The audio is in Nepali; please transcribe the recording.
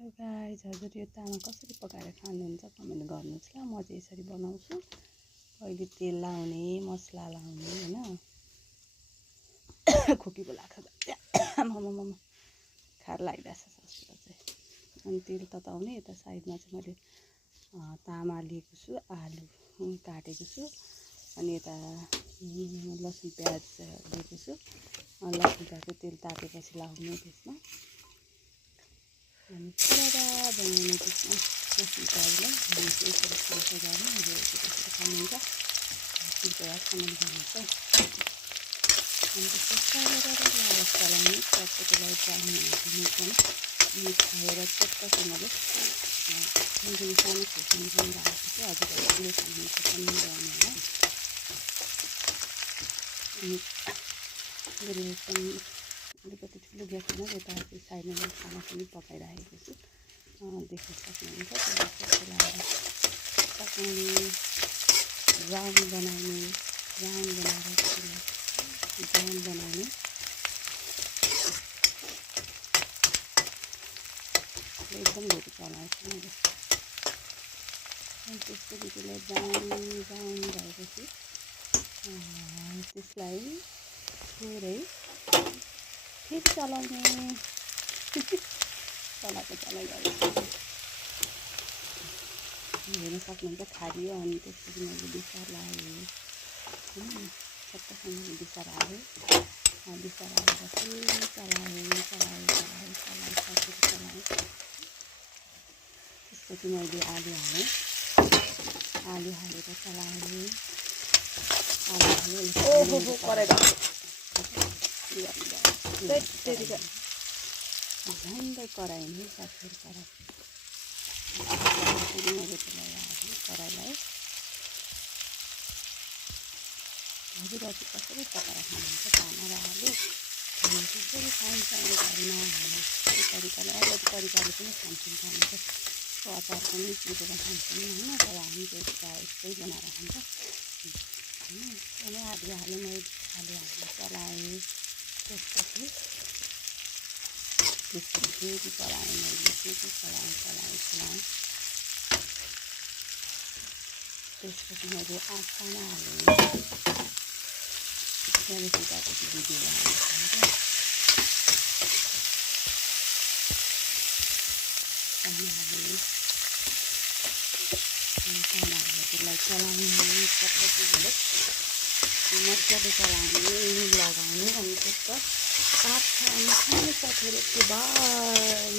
हेलो गाइस, हजुर यो तामा कसरी पकाएर खानुहुन्छ कमेन्ट गर्नुहोस् ल। म चाहिँ यसरी बनाउँछु। पहिले तेल लाउने, मसला लाउने हैन। खोकी पो लाग्छ मम खार लागिरहेछ सस्तो चाहिँ। अनि तेल तताउने, यता साइडमा चाहिँ मैले तामा लिएको छु, आलु काटेको छु, अनि यता लसुन प्याज लिएको छु। लसुन प्याजको तेल तातेपछि लाउने त्यसमा, अनि खरा बनाउने त्यसमा लसुन प्याजलाई हामी चाहिँ यसरी सजाउने। हजुर त्यसरी खानुहुन्छ कृपया कमेन्ट गर्नुहोस् है। अनि त्यसलाई लाएर चलाउने टक्क त्यसलाई ब्राउन हुनुपर्ने। अनि खाएर चट्टसँगले मैले सानो खोर्सानी राखेको छु। हजुरहरूले ठुलो खानुहुन्छ पनि मिलाउनु होला। अनि मेरो एकदम अलिकति ठुलो ग्यास होइन, यता साइडमा खाना पनि पकाइराखेको छु, देख्न सक्नुहुन्छ। त्यसलाई लाएर पकाउने, ब्राउन बनाउने, ब्राउन बनाएर ब्राउन बनाउने। एकदम धेरै चलाएको मैले। अनि त्यसपछि त्यसलाई ब्राउन भएपछि त्यसलाई थोरै फेरि चलाउने। चलाइरहेको हेर्न सक्नुहुन्छ, खारियो। अनि त्यसपछि मैले बिसार लगाएँ होइन, चट्टसँगले बिसार हालेँ। बिसार हालेर फेरि चलाएँ। त्यसपछि मैले आलु हालेँ। आलु हालेर चलाएँ। आलु हालेँ झन्डै कराई नै साथीहरू कराई। फेरि मैले त्यसलाई हालेँ कराईलाई। हजुरहरू कसरी पकाएर खानुहुन्छ तामा र आलु? हामी त्यसरी खान्छ घरमा। हामी त्यो तरिकाले अलग तरिकाले पनि खान्छौँ। हामी चाहिँ अचार पनि पिसेर खान्छौँ होइन, तर हामी चाहिँ प्रायः यस्तै बनाएर खान्छौँ होइन। अनि आलु हालेँ, मैले आलु हालेर चलाएँ। त्यसपछि फेरि चलाएँ मैले, फेरि चलाएँ। त्यसपछि मैले तामा हालेँ। त्यहाँदेखि गएपछि भिडियो बनाएर तामा हालेँ। त्यसलाई चलाउने चट्टसँगले मजाले चलाउने, नुन लगाउने। अनि त्यसको साथ खाने साथीहरू बाई।